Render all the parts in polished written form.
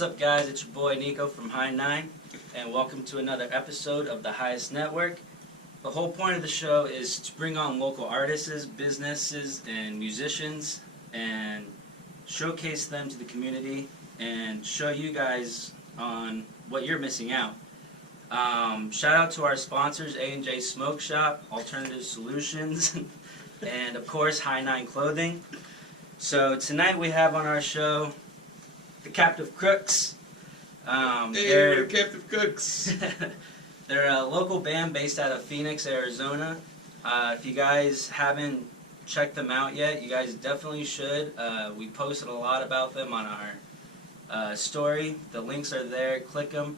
What's up, guys? It's your boy Nico from High 9, and welcome to another episode of The Highest Network. The whole point of the show is to bring on local artists, businesses, and musicians, and showcase them to the community, and show you guys on what you're missing out. Shout out to our sponsors, A&J Smoke Shop, Alternative Solutions, and of course, High 9 Clothing. So tonight we have on our show the Captive Crooks. We're Captive Cooks. They're a local band based out of Phoenix, Arizona. If you guys haven't checked them out yet, you guys definitely should. We posted a lot about them on our story. The links are there. Click them.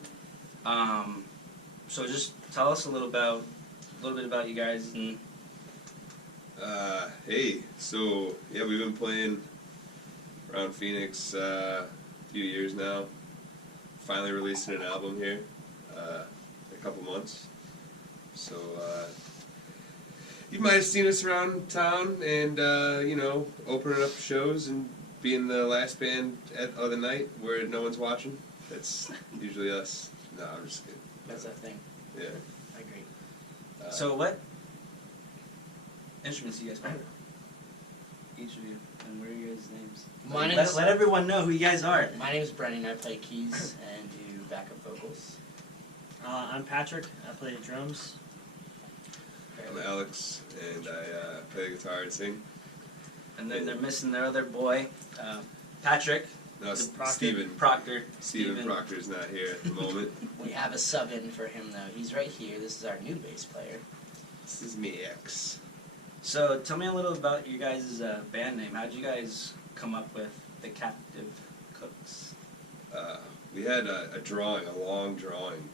So just tell us a little bit about you guys. And Hey, so yeah, we've been playing around Phoenix a few years now. Finally releasing an album here, a couple months. So you might have seen us around town and opening up shows and being the last band of the night where no one's watching. That's usually us. No, I'm just kidding. That's our thing. Yeah. I agree. So what instruments do you guys play? Each of you. And what are your guys' names? Let everyone know who you guys are. My name is Brennan. I play keys and do backup vocals. I'm Patrick. I play drums. I'm Alex, and I play the guitar and sing. And then they're missing their other boy, Patrick. No, Stephen Proctor. Stephen Proctor's not here at the moment. We have a sub-in for him, though. He's right here. This is our new bass player. This is me, X. So tell me a little about your guys' band name. How did you guys come up with the Captive Cooks? We had a drawing, a long drawing,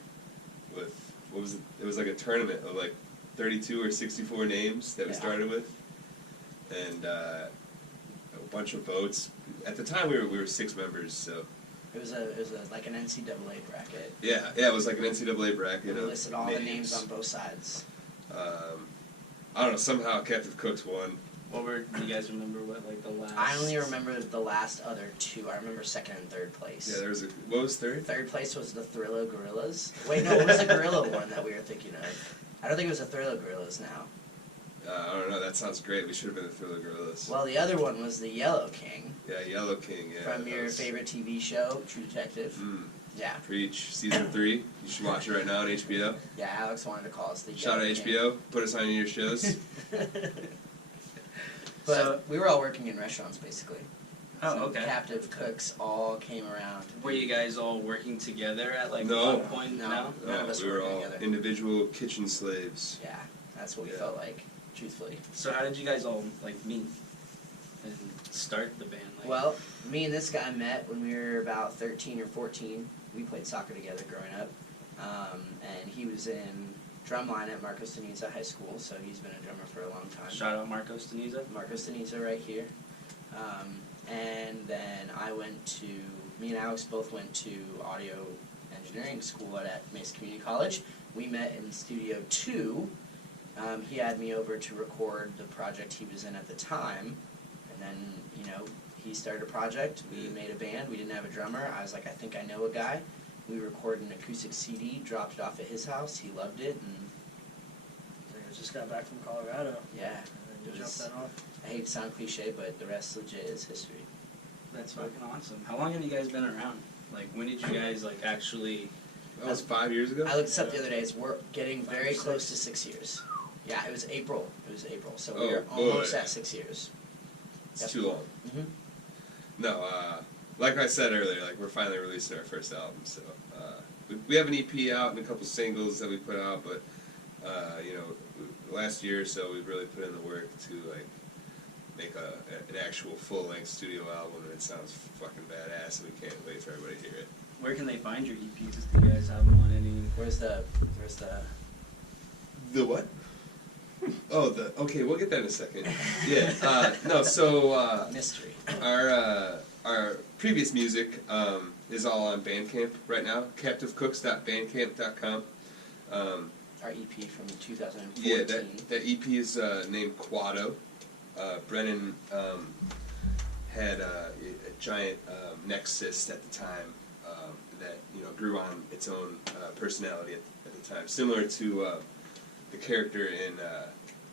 with, what was it? It was like a tournament of like 32 or 64 names that we started with, and a bunch of votes. At the time, we were 6 members, so. It was like an NCAA bracket. Yeah, it was like an NCAA bracket. We listed all the names on both sides. I don't know, somehow Captive Cooks won. Do you guys remember the last? I only remember the last other 2. I remember second and third place. Yeah, what was third? Third place was the Thrillo Gorillas. Wait, no, it was the Gorilla one that we were thinking of. I don't think it was the Thrillo Gorillas now. I don't know, that sounds great. We should have been the Thriller Gorillas. Well, the other one was the Yellow King. Yeah, Yellow King, yeah. From your favorite TV show, True Detective. Yeah. Preach. Season 3. You should watch it right now on HBO. Yeah, Alex wanted to call us the Shout out HBO. Put us on your shows. But we were all working in restaurants, basically. Oh, okay. Captive Cooks all came around. Were you guys all working together at one point? No. None of us we were all together. individual kitchen slaves. Yeah, that's what we felt like, truthfully. So how did you guys all meet and start the band? Well, me and this guy met when we were about 13 or 14. We played soccer together growing up, and he was in drumline at Marcos Deniza High School, so he's been a drummer for a long time. Shout out Marcos Deniza. Marcos Deniza right here. And then me and Alex both went to audio engineering school at Mesa Community College. We met in Studio 2. He had me over to record the project he was in at the time, and then, he started a project. We made a band. We didn't have a drummer. I was like, I think I know a guy. We recorded an acoustic CD, dropped it off at his house. He loved it, and I just got back from Colorado. yeah, And then jumped that off. I hate to sound cliche, but the rest legit is history. That's fucking awesome. How long have you guys been around? When did you guys actually? That was 5 years ago? I looked this up the other day. We're getting very close to 6 years. Yeah, it was April. So we are almost at 6 years. It's too long. Mm-hmm. No, like I said earlier, we're finally releasing our first album, so we have an EP out and a couple singles that we put out, but the last year or so we've really put in the work to make an actual full-length studio album, and it sounds fucking badass, and we can't wait for everybody to hear it. Where can they find your EPs? Do you guys have them on any? Where's the? The what? Oh, okay, we'll get that in a second. Yeah, no, so Mystery. Our previous music is all on Bandcamp right now. CaptiveCooks.bandcamp.com. Our EP from 2014. Yeah, that EP is named Quado. Brennan had a giant neck cyst at the time, that grew on its own personality at the time, similar to the character in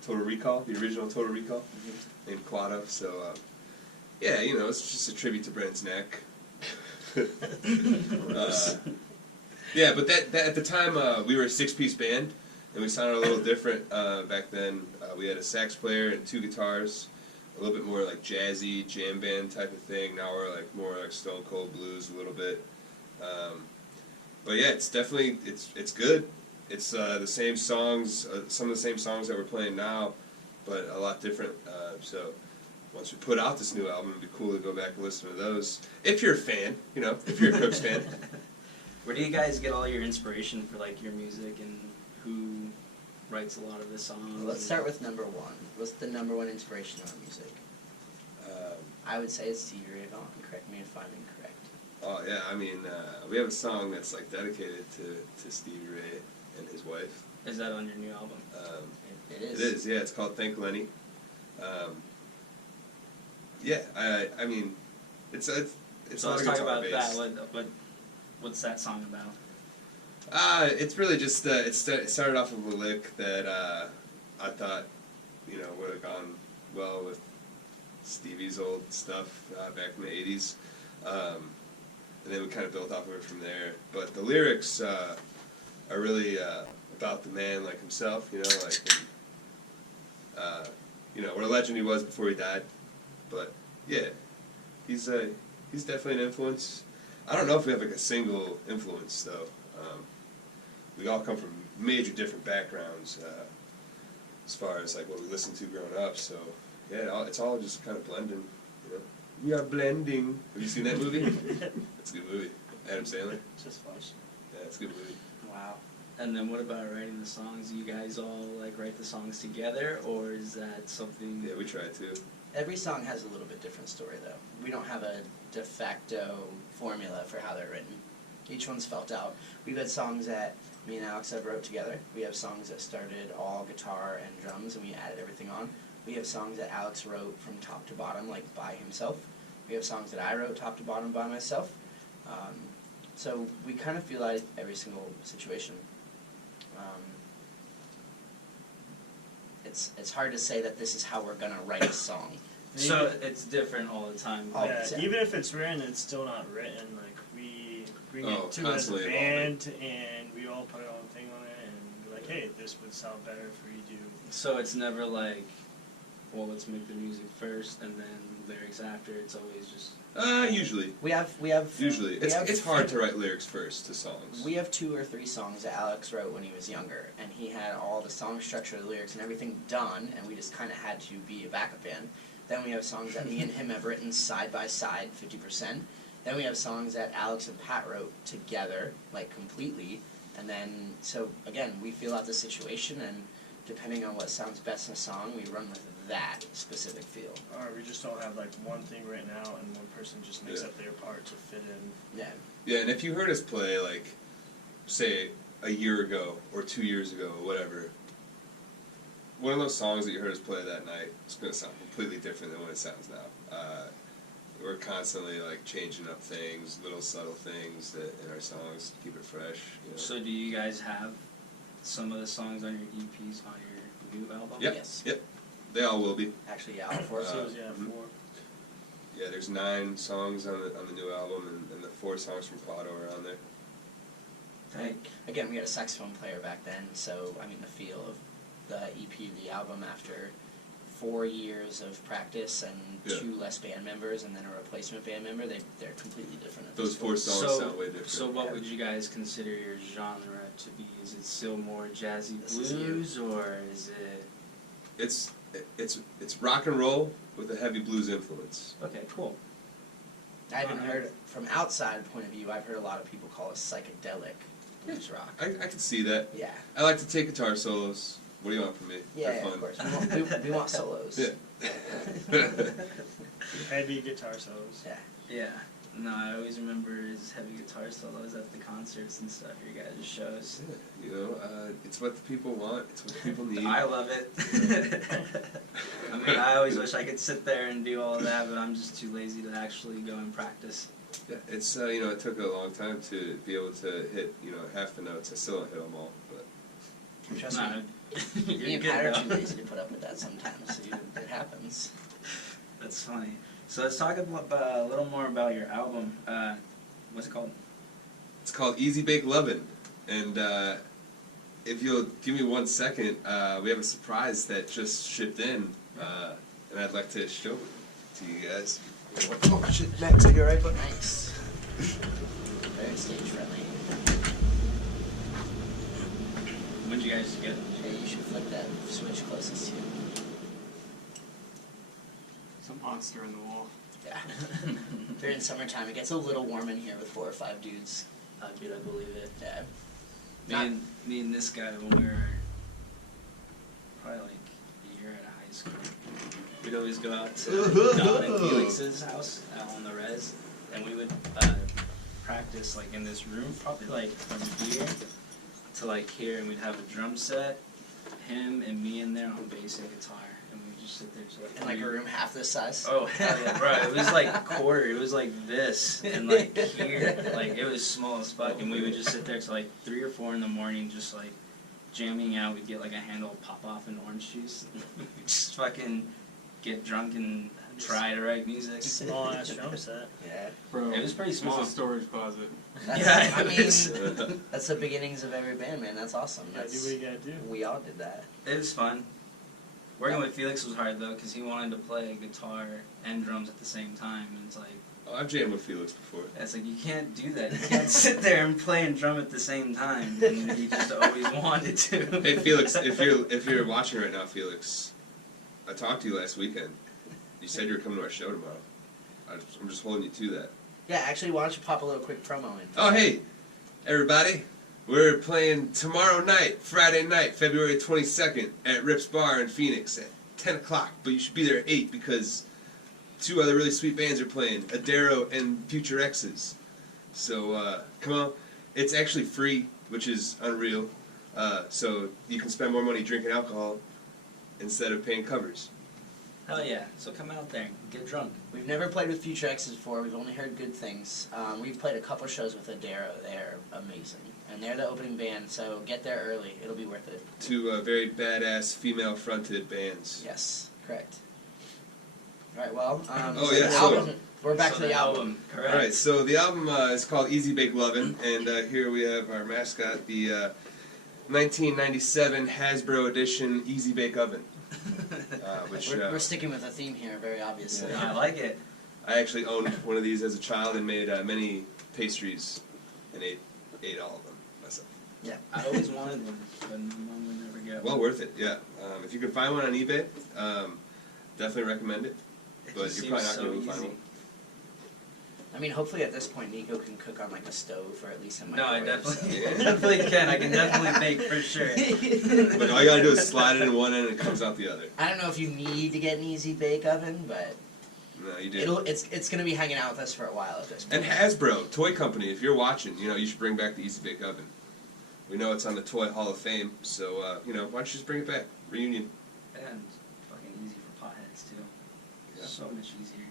Total Recall, the original Total Recall, named Quado. So yeah, it's just a tribute to Brent's neck. Yeah, but that at the time we were a 6-piece band, and we sounded a little different back then. We had a sax player and 2 guitars, a little bit more like jazzy jam band type of thing. Now we're like more like Stone Cold blues a little bit. But yeah, it's definitely it's good. It's the same songs, some of the same songs that we're playing now, but a lot different. So once we put out this new album, it'd be cool to go back and listen to those. If you're a fan, if you're a Cooks fan. Where do you guys get all your inspiration for like your music, and who writes a lot of the songs? Let's start with number one. What's the number one inspiration on music? I would say it's Stevie Ray Vaughan. Correct me if I'm incorrect. Oh yeah, I mean, we have a song that's like dedicated to Stevie Ray and his wife. Is that on your new album? It is. It is, yeah. It's called Thank Lenny. Yeah, I mean, it's So all let's talk guitar about based. that. What's that song about? It's really just it started off with a lick that I thought would have gone well with Stevie's old stuff back in the '80s, and then we kind of built off of it from there. But the lyrics are really about the man like himself, what a legend he was before he died. But yeah, he's definitely an influence. I don't know if we have like a single influence though. We all come from major different backgrounds as far as like what we listened to growing up. So yeah, it's all just kind of blending. We are blending. Have you seen that movie? It's a good movie. Adam Sandler. It's just fun. Yeah, it's a good movie. Wow. And then what about writing the songs? Do you guys all like write the songs together, or is that something? Yeah, we try to. Every song has a little bit different story, though. We don't have a de facto formula for how they're written. Each one's felt out. We've had songs that me and Alex have wrote together. We have songs that started all guitar and drums, and we added everything on. We have songs that Alex wrote from top to bottom, like by himself. We have songs that I wrote top to bottom by myself. So we kind of feel like every single situation. It's hard to say that this is how we're gonna write a song. So it's different all the time. Oh, Yeah, yeah. even if it's written, it's still not written. Like we bring it to it as a constantly band, and we all put our own thing on it, and be like, hey, this would sound better if we do. So it's never like, well, let's make the music first and then lyrics after. It's always just. Usually. We have Usually. we have- It's hard to write lyrics first to songs. We have 2 or 3 songs that Alex wrote when he was younger, and he had all the song structure, the lyrics, and everything done, and we just kind of had to be a backup band. Then we have songs that me and him have written side by side, 50%. Then we have songs that Alex and Pat wrote together, like completely. And then, so again, we feel out the situation, and depending on what sounds best in a song, we run with that specific feel. Or we just don't have like one thing written out, and one person just makes up their part to fit in. Yeah. Yeah, and if you heard us play, like, say, a year ago or 2 years ago or whatever, one of those songs that you heard us play that night is going to sound completely different than what it sounds now. We're constantly, like, changing up things, little subtle things that in our songs to keep it fresh. So do you guys have some of the songs on your EPs on your new album? Yep. Yes. Yep. They all will be. Actually, yeah, all 4 So songs. yeah, 4. Yeah, there's 9 songs on the new album, and the 4 songs from Quado are on there. Right. Again, we had a saxophone player back then, so I mean the feel of the EP, the album, after 4 years of practice and Yeah. 2 less band members and then a replacement band member, they're completely different. At Those this 4 point. songs sound way different. So what would you guys consider your genre to be? Is it still more jazzy This is blues, or is it? It's rock and roll with a heavy blues influence. Okay, cool. I haven't heard, from outside point of view, I've heard a lot of people call it psychedelic blues rock. I could see that. Yeah. I like to take guitar solos. What do you want from me? Yeah, They're yeah, fun. of course. We want solos. Yeah. Heavy guitar solos. Yeah. Yeah. No, I always remember his heavy guitar solos at the concerts and stuff. Your guys' shows. Yeah, it's what the people want. It's what the people need. I love it. I mean, I always wish I could sit there and do all of that, but I'm just too lazy to actually go and practice. Yeah, it's it took a long time to be able to hit half the notes. I still don't hit them all, but Trust Nah, me, you're me and good, Pat are though. too lazy to put up with that sometimes. So it happens. That's funny. So let's talk about, a little more about your album. What's it called? it's called Easy Bake Lovin'. And if you'll give me 1 second, we have a surprise that just shipped in, and I'd like to show it to you guys. Oh shit, Max, are you alright, bud? Nice. Very stage friendly. When'd you guys get it? Hey, you should flick that switch closest to you. Some monster in the wall. Yeah. During summertime, it gets a little warm in here with 4 or 5 dudes. Dude, I believe it. Yeah. Me and this guy, when we were probably like a year out of high school, we'd always go out to Don and Felix's house out on the res, and we would practice like in this room, probably like from here to like here, and we'd have a drum set, him and me in there on bass and guitar, and we'd just sit there to like In like a room half this size. Oh hell yeah, bro! It was like quarter. It was like this, and like here, like it was small as fuck. And we would just sit there till like 3 or 4 in the morning, just like jamming out. We'd get like a handle of pop off and orange juice. We'd just fucking get drunk and try to write music. Small ass drum set. Yeah. Bro, It was pretty small. It's a storage closet. That's, Yeah, I it mean, is. that's the beginnings of every band, man. That's awesome. Gotta do That's, what you gotta do. we all did that. It was fun. Working with Felix was hard though, because he wanted to play guitar and drums at the same time, and it's like. Oh, I've jammed with Felix before. It's like, you can't do that. You can't sit there and play and drum at the same time. And he just always wanted to. Hey Felix, if you're watching right now, Felix, I talked to you last weekend. You said you were coming to our show tomorrow. I'm just holding you to that. Yeah, actually, why don't you pop a little quick promo in? Oh hey, everybody. We're playing tomorrow night, Friday night, February 22nd, at Rip's Bar in Phoenix at 10 o'clock. But you should be there at 8 because 2 other really sweet bands are playing, Adaro and Future X's. So come on. It's actually free, which is unreal. So you can spend more money drinking alcohol instead of paying covers. Hell yeah. So come out there and get drunk. We've never played with Future X's before. We've only heard good things. We've played a couple shows with Adaro. They're amazing. And they're the opening band, so get there early. It'll be worth it. 2 very badass female-fronted bands. Yes, correct. All right, well, Oh, so yeah, the so- album, we're back to the album. Correct. Alright, so the album is called Easy Bake Lovin', and here we have our mascot, the 1997 Hasbro edition Easy Bake Oven. Which We're sticking with a theme here, very obviously. I like it. I actually owned one of these as a child and made many pastries and ate all of them myself. Yeah. I always wanted one, but mom would never get Well one. worth it, yeah. If you can find one on eBay, definitely recommend it. It But just you're probably seems not going to so find easy. one. I mean, hopefully at this point, Nico can cook on like a stove or at least a No, I microwave. definitely, Yeah. definitely can. I can definitely bake for sure. But all you gotta do is slide it in one end and it comes out the other. I don't know if you need to get an easy bake oven, but No, you do. it's gonna be hanging out with us for a while at this point. And Hasbro, toy company, if you're watching, you should bring back the Easy Bake Oven. We know it's on the Toy Hall of Fame, so, why don't you just bring it back? Reunion. And fucking easy for potheads too. Yeah. So much easier.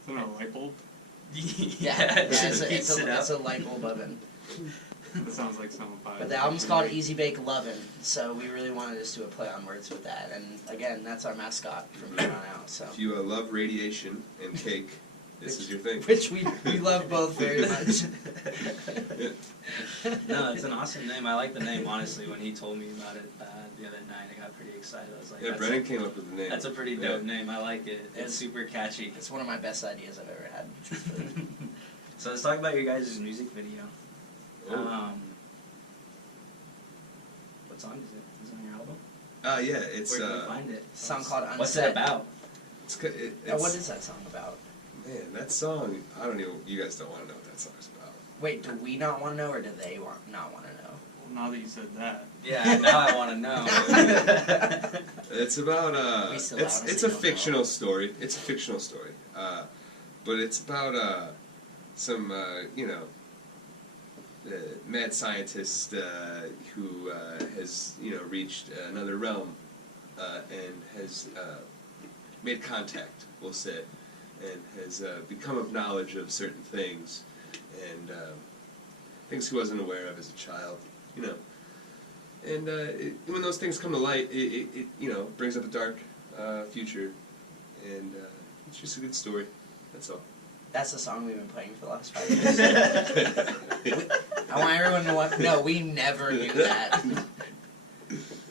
Is that a light bulb? It's a light bulb oven. That sounds like someone buys. But the album's called Easy Bake Lovin', so we really wanted to just do a play on words with that. And again, that's our mascot from here on out. So, If you love radiation and cake, this is your thing. which we love both very much. No, it's an awesome name. I like the name, honestly. When he told me about it the other night, I got pretty excited. I was like, Yeah, that's, Brennan came up with the name. that's a pretty dope name. I like it. It's super catchy. It's one of my best ideas I've ever had. truthfully. So let's talk about your guys' music video. Oh. What song is it? Is it on your album? Yeah, it's, Where can we find it? A song called Unsaid. What's it about? What is that song about? Man, that song, you guys don't want to know what that song's about. Wait, do we not want to know, or do they not want to know? Well, now that you said that. Yeah, now I want to know. It's about, We still it's honestly a don't fictional know. story. It's a fictional story. But it's about, some, mad scientist who has, reached another realm and has made contact, we'll say, and has become of knowledge of certain things, and things he wasn't aware of as a child, you know. And when those things come to light, it you know, brings up a dark future, and it's just a good story. That's all. That's the song we've been playing for the last 5 years. I want everyone to know we never knew that.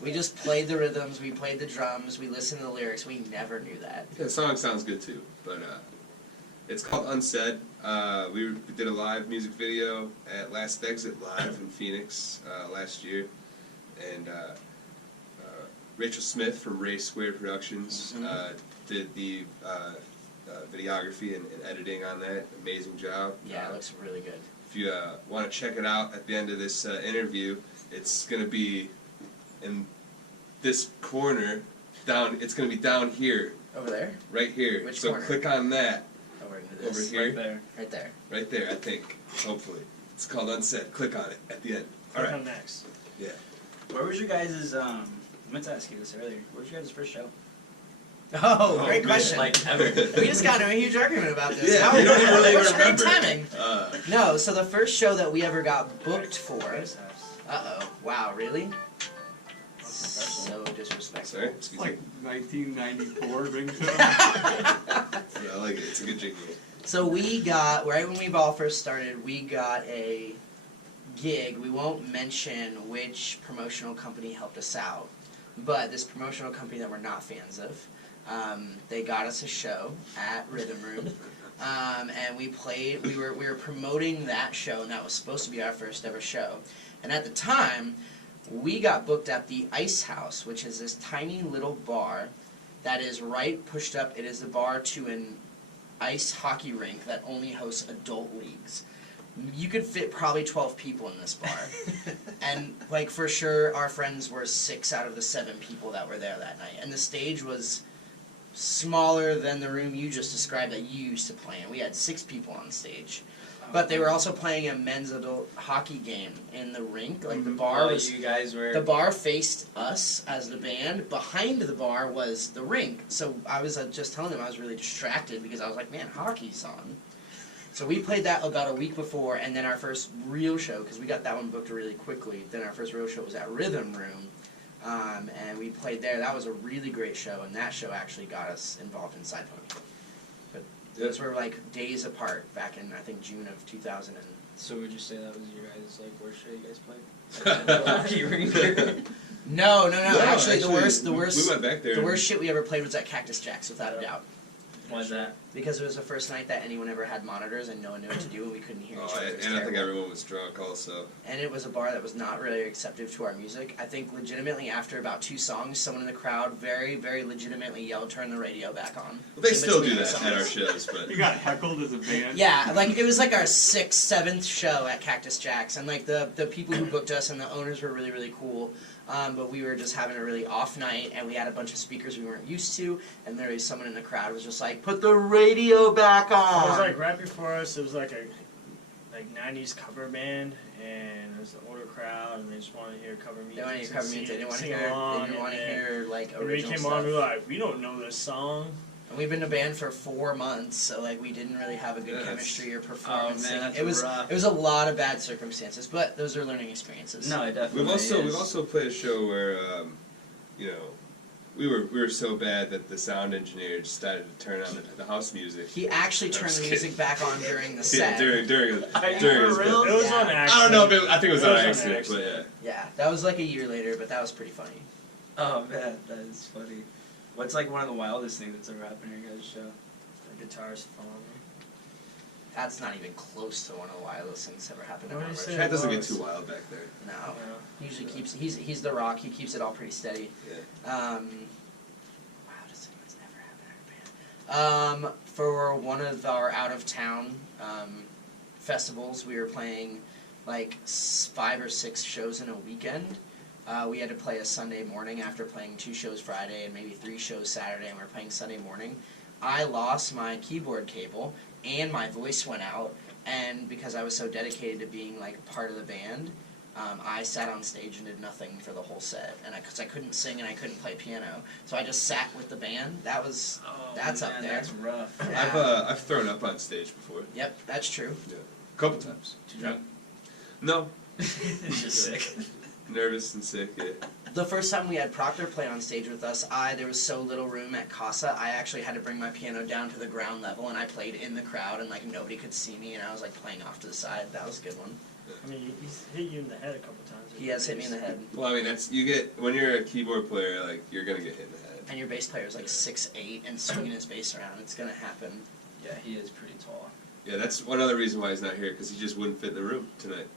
We just played the rhythms, we played the drums, we listened to the lyrics, we never knew that. Yeah, the song sounds good too, but it's called Unsaid. We did a live music video at Last Exit Live in Phoenix last year, and Rachel Smith from Ray Squared Productions did the videography and editing on that. Amazing job. Yeah, it looks really good. If you want to check it out at the end of this interview, it's going to be in this corner down. It's going to be down here. Over there? Right here. Which so corner? click on that. Over into this. Over here. Right there. Right there. Right there, I think. Hopefully. It's called Unsaid. Click on it at the end. Click Alright. on next. Yeah. Where was your guys' I meant to ask you this earlier. Where was your guys' first show? Oh, great man. question. Like ever. We just got into a huge argument about this. Yeah, How we don't even really what's great remember. timing. No, so the first show that we ever got booked Nice for. house. Uh-oh. Wow, really? That's So disrespectful. Sorry? It's Excuse like 1994 ring show. Yeah, I like it. It's a good jingle. So we got, right when we all first started, we got a gig. We won't mention which promotional company helped us out, but this promotional company that we're not fans of, they got us a show at Rhythm Room, and we played. We were promoting that show, and that was supposed to be our first ever show. And at the time, we got booked at the Ice House, which is this tiny little bar that is right pushed up. It is the bar to an ice hockey rink that only hosts adult leagues. You could fit probably 12 people in this bar. And, like, for sure, our friends were 6 out of the 7 people that were there that night. And the stage was smaller than the room you just described that you used to play in. We had 6 people on stage. But they were also playing a men's adult hockey game in the rink. Like, the bar was... You guys were... The bar faced us as the band. Behind the bar was the rink. So I was just telling them I was really distracted because I was like, man, hockey's on. So we played that about a week before, and then our first real show, because we got that one booked really quickly, then our first real show was at Rhythm Room, and we played there. That was a really great show, and that show actually got us involved in Side Pony. But those were like days apart back in, I think, June of 2000. So would you say that was your guys' like worst show you guys played? Hockey rink. No. Actually, the worst. We went back there. The worst shit we ever played was at Cactus Jack's, without a doubt. Why is that? Because it was the first night that anyone ever had monitors and no one knew what to do and we couldn't hear each other. It was and I think terrible. everyone was drunk also. And it was a bar that was not really receptive to our music. I think legitimately after about 2 songs, someone in the crowd very, very legitimately yelled, "Turn the radio back on." Well, they in still between do the that at our songs. shows, but You got heckled as a band? Yeah, like it was like our 6th, 7th show at Cactus Jack's, and like the people who booked us and the owners were really, really cool. But we were just having a really off night, and we had a bunch of speakers we weren't used to, and there was someone in the crowd who was just like, "Put the radio back It was on!" like right before us. It was like a 90s cover band, and it was an older crowd, and they just wanted to hear cover music. They wanted to hear cover music. They didn't want to sing hear. along, They didn't want to and hear like when we original came stuff. on, we were like, we don't know this song. And we've been a band for 4 months, so like we didn't really have a good Yes. chemistry or performance. Oh, man, that's it was rough. it was a lot of bad circumstances, but those are learning experiences. No, it definitely we've also played a show where you know, we were so bad that the sound engineer just decided to turn on the house music. He actually I'm turned just the music back on during the Yeah, set. during Are you during his for real? It was Yeah. on accident. I don't know if I think it was It on was on accident, but accident. yeah. Yeah, that was like a year later, but that was pretty funny. Oh man, that is funny. What's like one of the wildest things that's ever happened at your guys' show? The guitarist following me. That's not even close to one of the wildest things that ever happened at What one do of you our say? That doesn't get was. too wild back there. No, Yeah. usually keeps he's the rock. He keeps it all pretty steady. Yeah. Wildest thing that's ever happened at our band. For one of our out of town festivals, we were playing like 5 or 6 shows in a weekend. We had to play a Sunday morning after playing 2 shows Friday and maybe 3 shows Saturday, and we were playing Sunday morning. I lost my keyboard cable and my voice went out, and because I was so dedicated to being like part of the band, I sat on stage and did nothing for the whole set, and because I couldn't sing and I couldn't play piano, so I just sat with the band. That's up there. That's rough. Yeah. I've thrown up on stage before. Yep, that's true. Yeah, a couple times. Too drunk? No, He's just sick. nervous and sick. Yeah. The first time we had Proctor play on stage with us, there was so little room at Casa, I actually had to bring my piano down to the ground level, and I played in the crowd, and like nobody could see me, and I was like playing off to the side. That was a good one. I mean, he's hit you in the head a couple times. He has hit me in the head. Well, I mean, you get when you're a keyboard player, like you're gonna get hit in the head. And your bass player is like 6'8" and swinging his bass around. It's gonna happen. Yeah, he is pretty tall. Yeah, that's one other reason why he's not here, because he just wouldn't fit in the room tonight.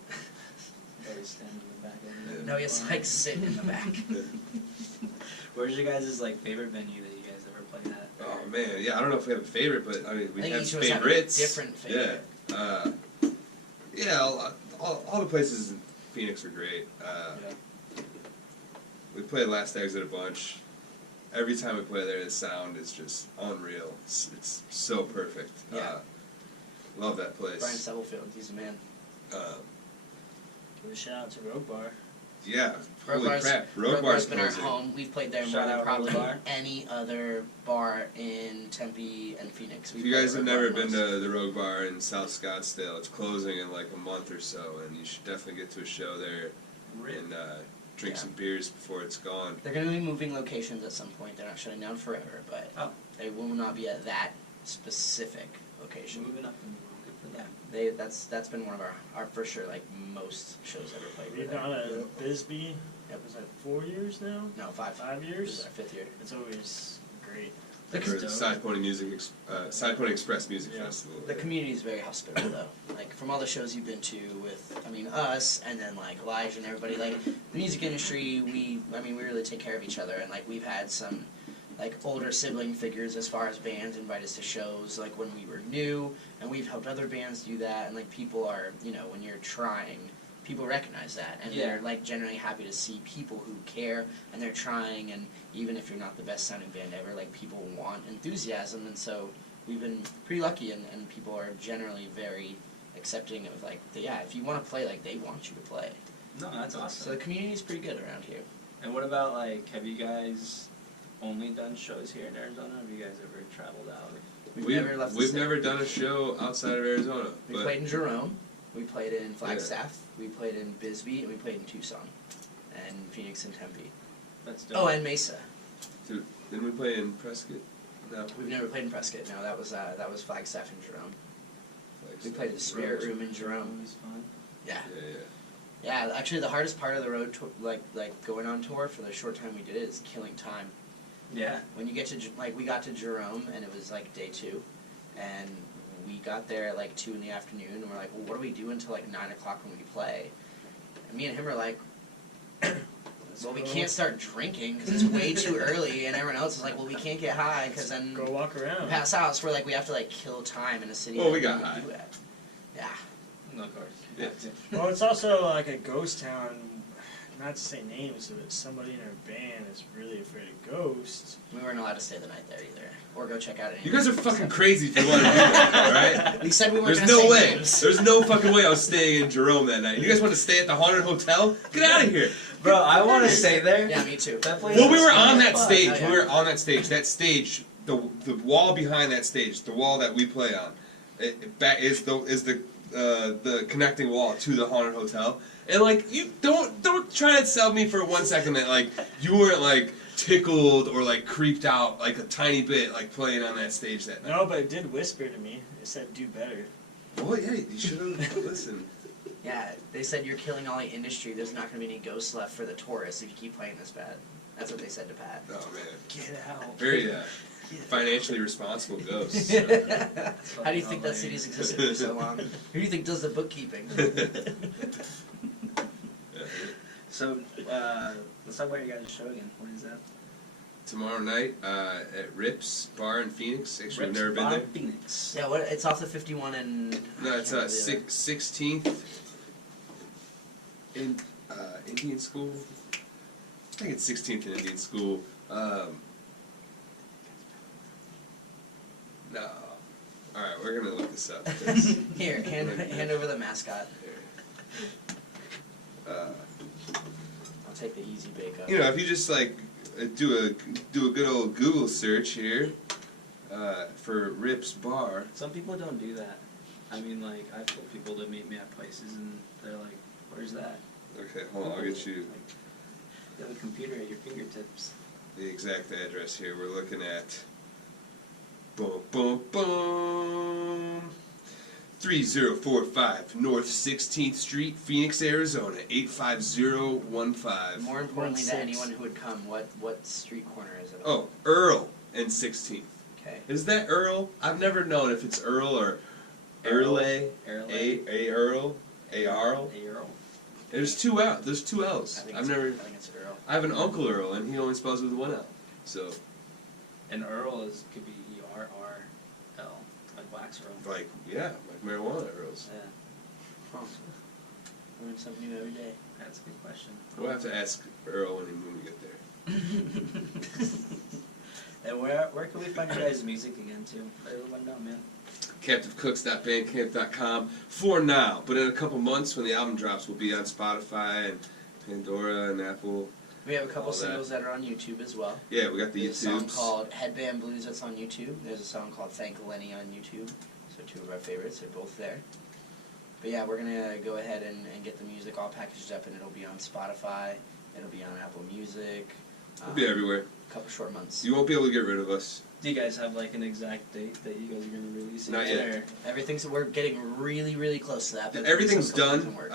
Always standing in the back of the No, he has to like sit in the back. Where's your guys' like favorite venue that you guys ever played at? Oh man, yeah, I don't know if we have a favorite, but I mean, we I think have each of us have a favorites. different favorite. Yeah, yeah, all the places in Phoenix are great. We played Last Exit a bunch. Every time we play there, the sound is just unreal. It's so perfect. Yeah. Love that place. Brian Stubblefield, he's a man. Give a shout out to Rogue Bar. Yeah, Rogue holy Bar's- crap. Rogue Bar's been our closing. home. We've played there more Shout than out probably Rogue Bar. any other bar in Tempe and Phoenix. If you guys have never been to the Rogue Bar in South Scottsdale, it's closing in like a month or so, and you should definitely get to a show there and drink Yeah. some beers before it's gone. They're going to be moving locations at some point. They're not shutting down forever, but they will not be at that specific location. Moving up in the world, good for them. That's been one of our for sure like most shows ever played. We've with gone them. to Bisbee. Yep. Was that 4 years now? No, 5. 5 This years? is our 5th year. It's always great. The, For the Side Pony Side Pony Express Music Yeah. Festival. the community is very hospitable though. Like from all the shows you've been to with, I mean, us and then like Elijah and everybody. Like the music industry, we really take care of each other, and like we've had some like older sibling figures as far as bands invite us to shows like when we were new, and we've helped other bands do that, and like people are, when you're trying, people recognize that, and they're like generally happy to see people who care and they're trying, and even if you're not the best sounding band ever, like people want enthusiasm, and so we've been pretty lucky, and people are generally very accepting of like, if you want to play, like they want you to play. No, that's awesome. So the community's pretty good around here. And what about like, have you guys only done shows here in Arizona? Have you guys ever traveled out? We've never left the We've state. never done a show outside of Arizona. We but played in Jerome, we played in Flagstaff, we played in Bisbee, and we played in Tucson, and Phoenix and Tempe. That's dope. Oh, and Mesa. Dude, didn't we play in Prescott? No. We've never played in Prescott. No, that was Flagstaff and Jerome. We played the Spirit Room in Jerome. Always fun. Yeah. Yeah. Yeah, actually, the hardest part of the road, like going on tour for the short time we did it, is killing time. Yeah. When you get to we got to Jerome, and it was like day 2, and we got there at like 2 in the afternoon, and we're like, well, what do we do until like 9 o'clock when we play? And me and him are like, well, we can't start drinking because it's way too early, and everyone else is like, well, we can't get high because then Go walk around. pass out. So we're like, we have to like kill time in a city. Well, that we got don't high. do that. Yeah. No, of course. Yeah. Well, it's also like a ghost town. Not to say names, but somebody in our band is really afraid of ghosts. We weren't allowed to stay the night there either, or go check out any. You guys are fucking crazy if you want to do that, alright? We said we weren't There's gonna no say way. names. There's no fucking way I was staying in Jerome that night. You guys want to stay at the haunted hotel? Get out of here. Bro, I want to stay there. Yeah, me too. That place Well, we is were fun on as that fuck. stage. Oh, yeah. We were on that stage. That stage, the wall behind that stage, the wall that we play on, is the connecting wall to the haunted hotel. And like, you don't try to sell me for 1 second that like you weren't like tickled or like creeped out like a tiny bit like playing on that stage that night. No, but it did whisper to me. It said, "Do better." Well, yeah, you should have listened. Yeah, they said you're killing all the industry. There's not going to be any ghosts left for the tourists if you keep playing this bad. That's what they said to Pat. Oh man, Get out. very financially responsible ghosts. How do you think that city's existed for so long? Who do you think does the bookkeeping? So, let's talk about your guys' show again. What is that? Tomorrow night at Rips Bar in Phoenix. Actually, Reps I've never been Bar there. Phoenix. Yeah, it's off the 51 and. No, it's I can't remember 16th in Indian School. I think it's 16th in Indian School. No. All right, we're gonna look this up. the- Here, hand over the mascot. I'll take the easy bake up. You know, if you just like do a good old Google search here for Rip's Bar. Some people don't do that. I mean, like, I've told people to meet me at places, and they're like, "Where's that?" Okay, hold on, I'll get you Like, you have a computer at your fingertips. the exact address here. We're looking at boom, boom, boom. 3045 North 16th Street, Phoenix, Arizona 85015. More importantly, to 16. anyone who would come, what street corner is it on? Oh, Earl and 16th. Okay. Is that Earl? I've never known if it's Earl or Earle. A Earl, A Earl. There's two L. There's two L's. I think it's Earl. I have an uncle Earl, and he only spells with one L. So And Earl could be ERRL, like wax Earl. like like marijuana Earls. Yeah, Huh. Learn something new every day. that's a good question. We'll have to ask Earl when we get there. And where can we find your guys' music again too? Let everyone know, man. CaptiveCooks.bandcamp.com for now, but in a couple months when the album drops, we'll be on Spotify and Pandora and Apple. We have a couple All that. singles that are on YouTube as well. Yeah, we got the There's a song YouTubes. called Headband Blues that's on YouTube. There's a song called Thank Lenny on YouTube. So two of our favorites. They're both there. But yeah, we're going to go ahead and get the music all packaged up, and it'll be on Spotify. It'll be on Apple Music. We'll be everywhere. A couple short months. You won't be able to get rid of us. Do you guys have like an exact date that you guys are gonna release it? Not yet. Or- We're getting really, really close to that. But Everything's still done. in works.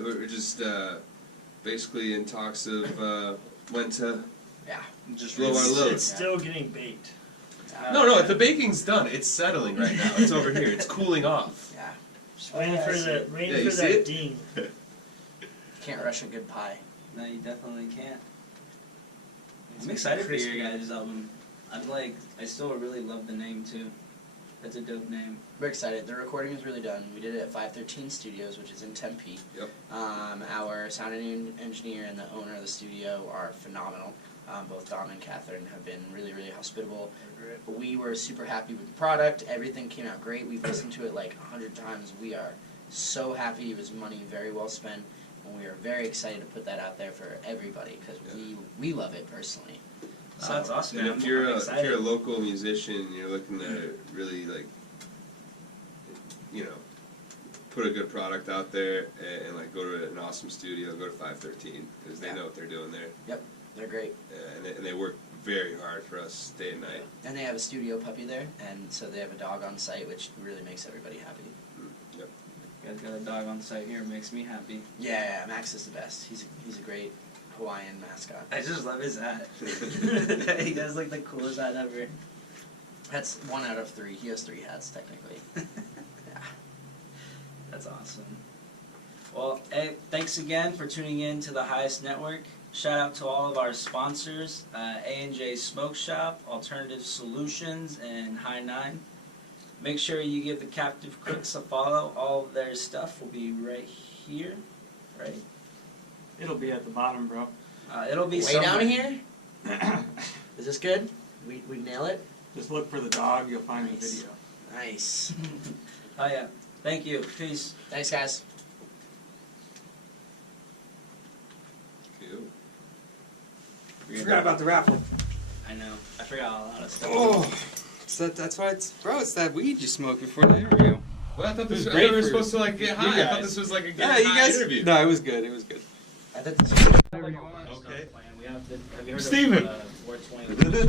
We're just basically in talks of when to Yeah. Just blow our release load. It's still getting baked. No, the baking's done. It's settling right now. It's over here. It's cooling off. Yeah. Just waiting for Yeah, waiting you for see that it? ding. Can't rush a good pie. No, you definitely can't. I'm excited for your guys' album. I still really love the name too. That's a dope name. We're excited. The recording is really done. We did it at 513 Studios, which is in Tempe. Yep. Our sound engineer and the owner of the studio are phenomenal. Both Dom and Catherine have been really, really hospitable. We were super happy with the product. Everything came out great. We've listened to it like 100 times. We are so happy. It was money very well spent. And we are very excited to put that out there for everybody because we love it personally. So that's awesome. And man. if you're I'm a excited. local musician, you're looking to really put a good product out there and like go to an awesome studio, go to 513 because they know what they're doing there. Yep, they're great. And they work very hard for us day and night. And they have a studio puppy there, and so they have a dog on site, which really makes everybody happy. Yep. You guys got a dog on site here. It makes me happy. Yeah, Max is the best. He's a great Hawaiian mascot. I just love his hat. He has like the coolest hat ever. That's 1 out of 3. He has 3 hats technically. Yeah. That's awesome. Well, hey, thanks again for tuning in to the Highest Network. Shout out to all of our sponsors, A&J Smoke Shop, Alternative Solutions, and High 9. Make sure you give the Captive Cooks a follow. All of their stuff will be right here, right? It'll be at the bottom, bro. It'll be Way somewhere. down here? Is this good? We nail it? Just look for the dog, you'll find the Nice. video. Nice. Oh yeah. Thank you. Peace. Thanks, guys. Cool. Forgot about the raffle. I know. I forgot a lot of stuff. Oh, that's why it's that weed you smoked before the interview. Well, I thought It was we great were for supposed to like get you high. I thought guys. this was like a get Yeah, you high guys. interview. No, it was good. It was good. I thought this was Okay. We have to, have you heard Steven. of 420?